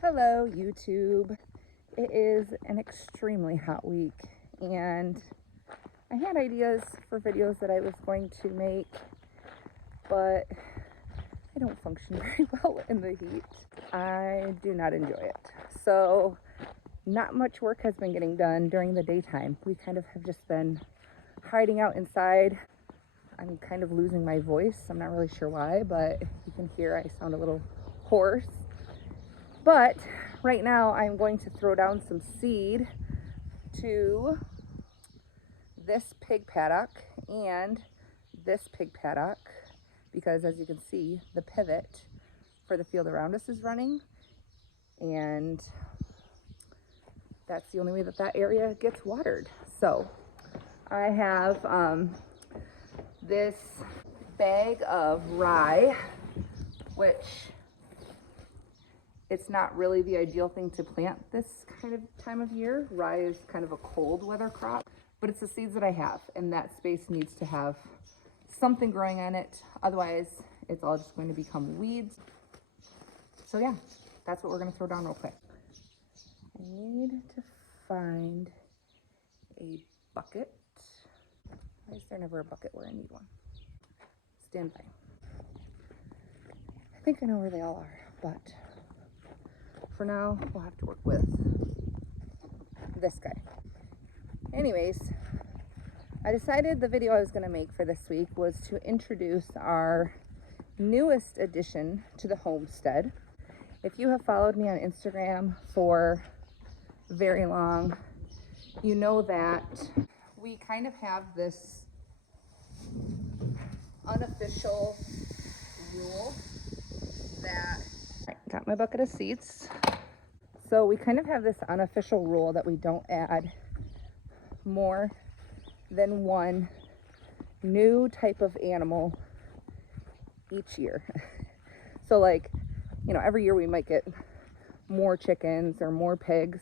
Hello YouTube. It is an extremely hot week and I had ideas for videos that I was going to make, but I don't function very well in the heat. I do not enjoy it. So not much work has been getting done during the daytime. We kind of have just been hiding out inside. I'm kind of losing my voice. I'm not really sure why, but you can hear I sound a little hoarse. But right now I'm going to throw down some seed to this pig paddock and this pig paddock, because as you can see, the pivot for the field around us is running, and that's the only way that that area gets watered. So I have this bag of rye, which it's not really the ideal thing to plant this kind of time of year. Rye is kind of a cold weather crop, but it's the seeds that I have, and that space needs to have something growing on it. Otherwise, it's all just going to become weeds. So yeah, that's what we're gonna throw down real quick. I need to find a bucket. Why is there never a bucket where I need one? Stand by. I think I know where they all are, but for now, we'll have to work with this guy. Anyways, I decided the video I was gonna make for this week was to introduce our newest addition to the homestead. If you have followed me on Instagram for very long, you know that we kind of have this unofficial rule that got my bucket of seeds. So we kind of have this unofficial rule that we don't add more than one new type of animal each year. So like, you know, every year we might get more chickens or more pigs,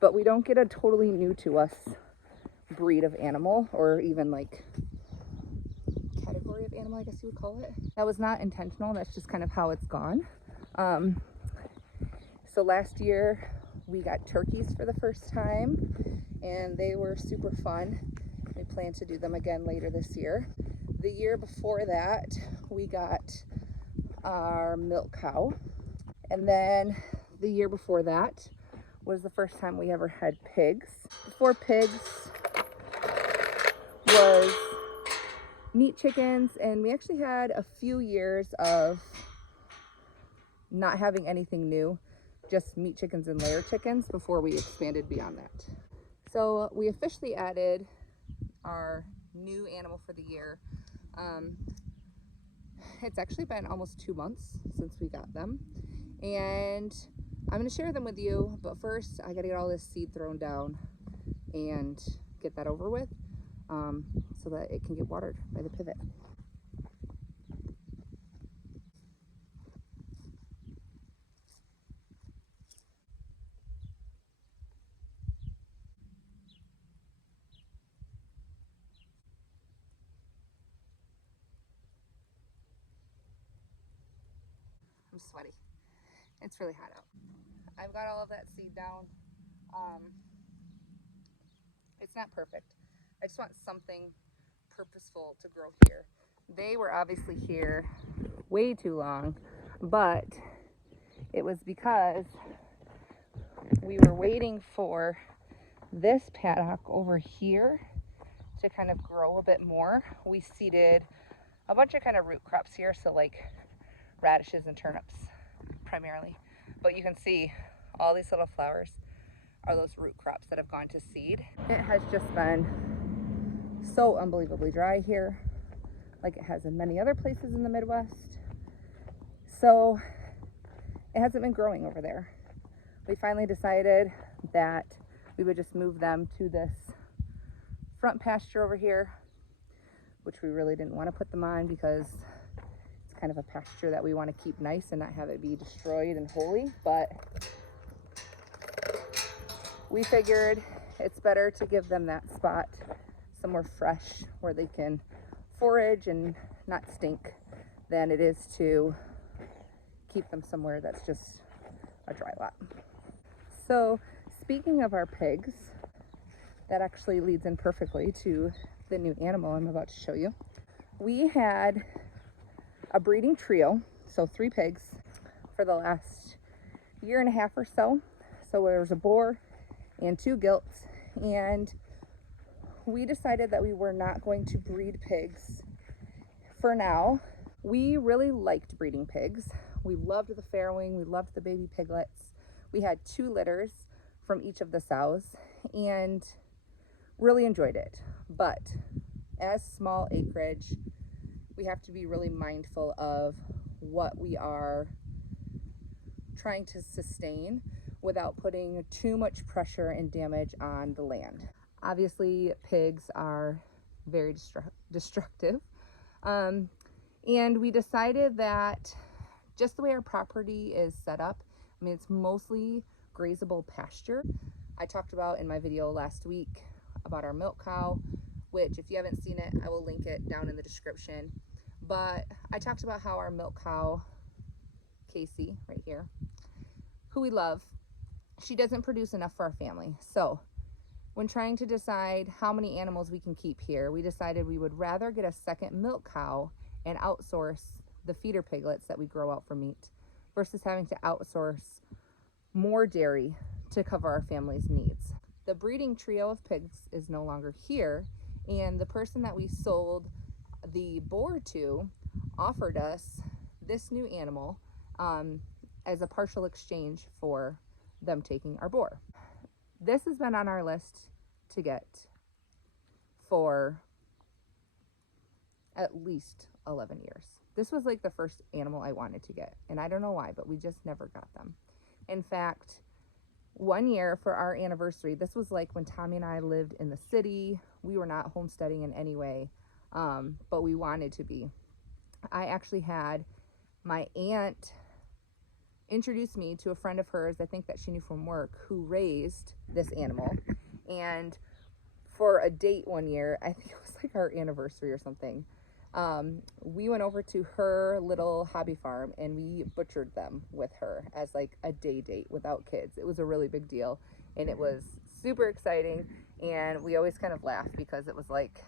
but we don't get a totally new to us breed of animal, or even like category of animal, I guess you would call it. That was not intentional. That's just kind of how it's gone. So last year we got turkeys for the first time, and they were super fun. We plan to do them again later this year. The year before that, we got our milk cow. And then the year before that was the first time we ever had pigs. Before pigs was meat chickens, and we actually had a few years of not having anything new, just meat chickens and layer chickens before we expanded beyond that. So we officially added our new animal for the year. It's actually been almost 2 months since we got them, and I'm going to share them with you, but first I got to get all this seed thrown down and get that over with, so that it can get watered by the pivot. I'm sweaty. It's really hot out. I've got all of that seed down. It's not perfect. I just want something purposeful to grow here. They were obviously here way too long, but it was because we were waiting for this paddock over here to kind of grow a bit more. We seeded a bunch of kind of root crops here, so like radishes and turnips primarily, but you can see all these little flowers are those root crops that have gone to seed. It has just been so unbelievably dry here, like it has in many other places in the Midwest. So it hasn't been growing over there. We finally decided that we would just move them to this front pasture over here, which we really didn't want to put them on because it's kind of a pasture that we want to keep nice and not have it be destroyed and holy. But we figured it's better to give them that spot somewhere fresh where they can forage and not stink than it is to keep them somewhere that's just a dry lot. So speaking of our pigs, that actually leads in perfectly to the new animal I'm about to show you. We had a breeding trio, so 3 pigs, for the last year and a half or so. So there was a boar and 2 gilts, and we decided that we were not going to breed pigs for now. We really liked breeding pigs. We loved the farrowing, we loved the baby piglets. We had 2 litters from each of the sows and really enjoyed it. But as small acreage, we have to be really mindful of what we are trying to sustain without putting too much pressure and damage on the land. Obviously, pigs are very destructive. And we decided that just the way our property is set up, I mean, it's mostly grazable pasture. I talked about in my video last week about our milk cow, which if you haven't seen it, I will link it down in the description. But I talked about how our milk cow, Casey, right here, who we love, she doesn't produce enough for our family. So when trying to decide how many animals we can keep here, we decided we would rather get a second milk cow and outsource the feeder piglets that we grow out for meat versus having to outsource more dairy to cover our family's needs. The breeding trio of pigs is no longer here, and the person that we sold the boar to offered us this new animal as a partial exchange for them taking our boar. This has been on our list to get for at least 11 years. This was like the first animal I wanted to get, and I don't know why, but we just never got them. In fact, one year for our anniversary, this was like when Tommy and I lived in the city. We were not homesteading in any way, but we wanted to be. I actually had my aunt introduce me to a friend of hers, I think that she knew from work, who raised this animal. And for a date one year, I think it was like our anniversary or something, we went over to her little hobby farm and we butchered them with her as like a day date without kids. It was a really big deal and it was super exciting, and we always kind of laughed because it was like,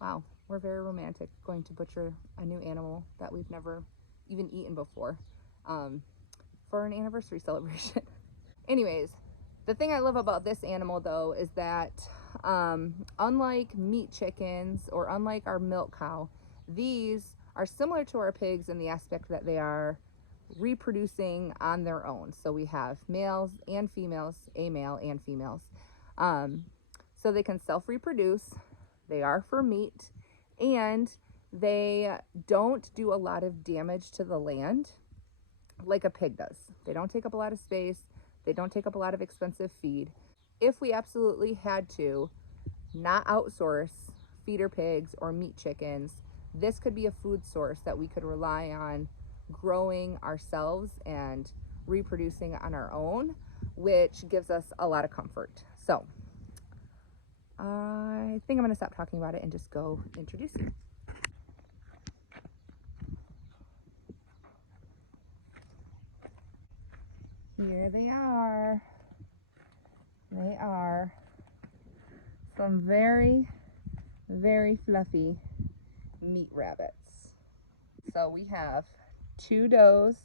wow, we're very romantic going to butcher a new animal that we've never even eaten before for an anniversary celebration. Anyways, the thing I love about this animal though is that unlike meat chickens or unlike our milk cow, these are similar to our pigs in the aspect that they are reproducing on their own. So we have males and females, a male and females. So they can self-reproduce, they are for meat, and they don't do a lot of damage to the land like a pig does. They don't take up a lot of space, they don't take up a lot of expensive feed. If we absolutely had to not outsource feeder pigs or meat chickens, this could be a food source that we could rely on growing ourselves and reproducing on our own, which gives us a lot of comfort. So I think I'm going to stop talking about it and just go introduce you. Here they are. They are some very, very fluffy meat rabbits. So we have 2 does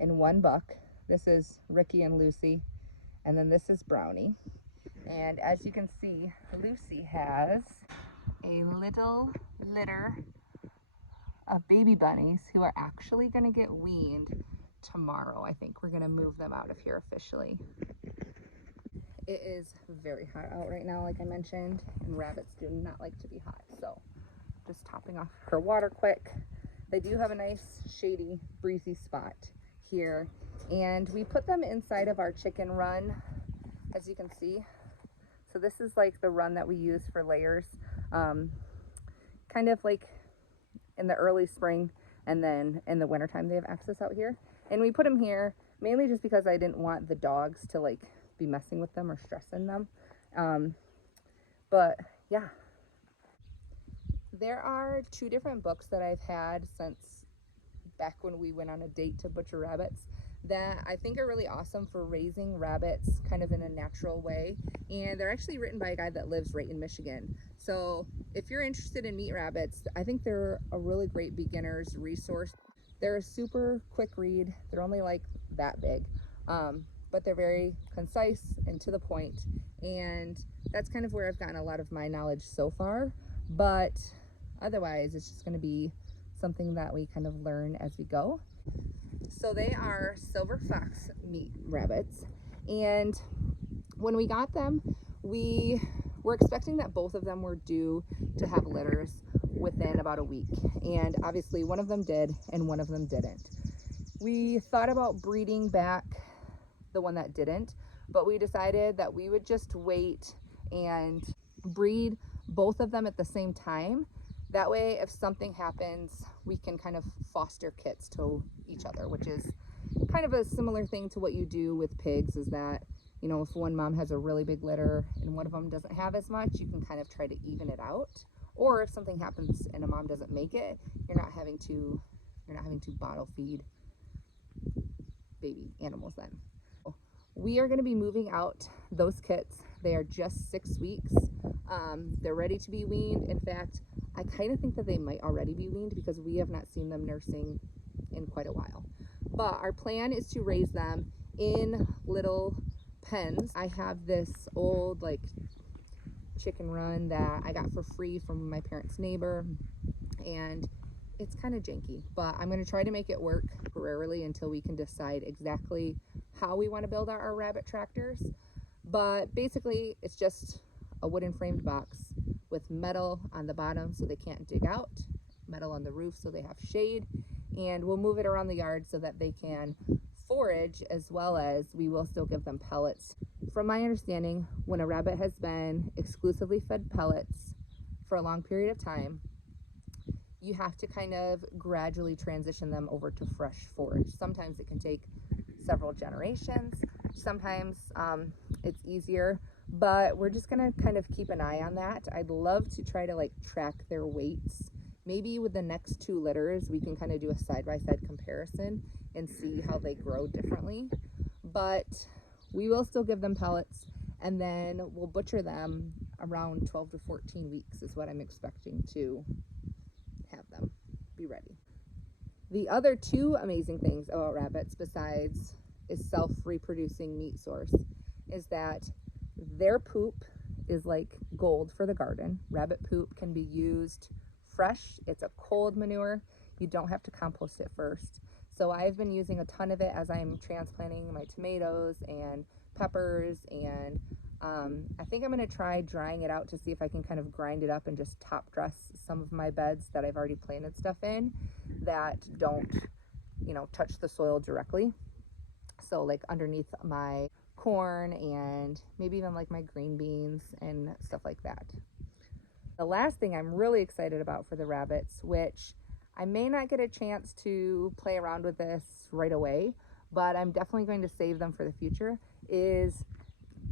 and 1 buck. This is Ricky and Lucy, and then this is Brownie. And as you can see, Lucy has a little litter of baby bunnies who are actually going to get weaned tomorrow. I think we're going to move them out of here officially. It is very hot out right now, like I mentioned, and rabbits do not like to be hot. So just topping off her water quick. They do have a nice shady breezy spot here, and we put them inside of our chicken run, as you can see. So this is like the run that we use for layers, kind of like in the early spring, and then in the wintertime they have access out here. And we put them here mainly just because I didn't want the dogs to like be messing with them or stressing them. But yeah, there are 2 different books that I've had since back when we went on a date to butcher rabbits that I think are really awesome for raising rabbits kind of in a natural way. And they're actually written by a guy that lives right in Michigan. So if you're interested in meat rabbits, I think they're a really great beginner's resource. They're a super quick read. They're only like that big, but they're very concise and to the point. And that's kind of where I've gotten a lot of my knowledge so far. But otherwise, it's just going to be something that we kind of learn as we go. So they are silver fox meat rabbits, and when we got them, we were expecting that both of them were due to have litters within about a week, and obviously one of them did and one of them didn't. We thought about breeding back the one that didn't, but we decided that we would just wait and breed both of them at the same time. That way, if something happens, we can kind of foster kits to each other, which is kind of a similar thing to what you do with pigs, is that, you know, if one mom has a really big litter and one of them doesn't have as much, you can kind of try to even it out. Or if something happens and a mom doesn't make it, you're not having to bottle feed baby animals then. We are going to be moving out those kits. They are just 6 weeks. They're ready to be weaned. In fact, I kind of think that they might already be weaned because we have not seen them nursing in quite a while. But our plan is to raise them in little pens. I have this old like chicken run that I got for free from my parents' neighbor, and it's kind of janky, but I'm going to try to make it work temporarily until we can decide exactly how we want to build our rabbit tractors. But basically, it's just a wooden framed box with metal on the bottom so they can't dig out, metal on the roof so they have shade, and we'll move it around the yard so that they can forage, as well as we will still give them pellets. From my understanding, when a rabbit has been exclusively fed pellets for a long period of time, you have to kind of gradually transition them over to fresh forage. Sometimes it can take several generations. Sometimes it's easier, but we're just gonna kind of keep an eye on that. I'd love to try to like track their weights. Maybe with the next 2 litters, we can kind of do a side-by-side comparison and see how they grow differently. But we will still give them pellets, and then we'll butcher them around 12 to 14 weeks is what I'm expecting to have them be ready. The other 2 amazing things about rabbits, besides is self-reproducing meat source, is that their poop is like gold for the garden. Rabbit poop can be used fresh. It's a cold manure. You don't have to compost it first. So I've been using a ton of it as I'm transplanting my tomatoes and peppers, and I think I'm going to try drying it out to see if I can kind of grind it up and just top dress some of my beds that I've already planted stuff in that don't, you know, touch the soil directly. So like underneath my corn and maybe even like my green beans and stuff like that. The last thing I'm really excited about for the rabbits, which I may not get a chance to play around with this right away, but I'm definitely going to save them for the future, is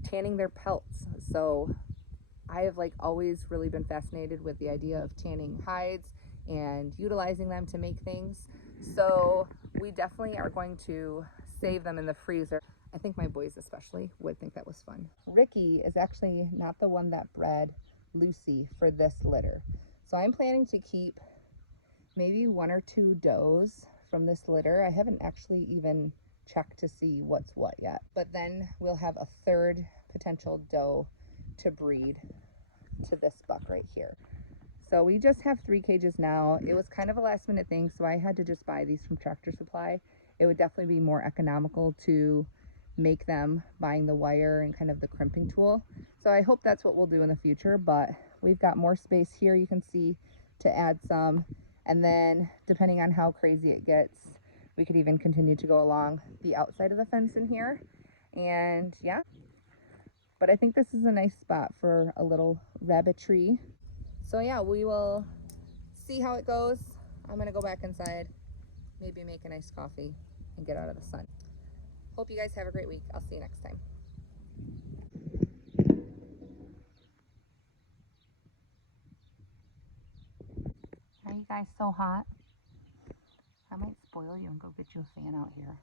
tanning their pelts. So I have like always really been fascinated with the idea of tanning hides and utilizing them to make things. So we definitely are going to save them in the freezer. I think my boys especially would think that was fun. Ricky is actually not the one that bred Lucy for this litter. So I'm planning to keep maybe 1 or 2 does from this litter. I haven't actually even checked to see what's what yet. But then we'll have a 3rd potential doe to breed to this buck right here. So we just have 3 cages now. It was kind of a last minute thing, so I had to just buy these from Tractor Supply. It would definitely be more economical to make them buying the wire and kind of the crimping tool. So I hope that's what we'll do in the future, but we've got more space here, you can see, to add some. And then depending on how crazy it gets, we could even continue to go along the outside of the fence in here. And yeah, but I think this is a nice spot for a little rabbitry. So yeah, we will see how it goes. I'm gonna go back inside, maybe make a nice coffee and get out of the sun. Hope you guys have a great week. I'll see you next time. Are you guys so hot? I might spoil you and go get you a fan out here.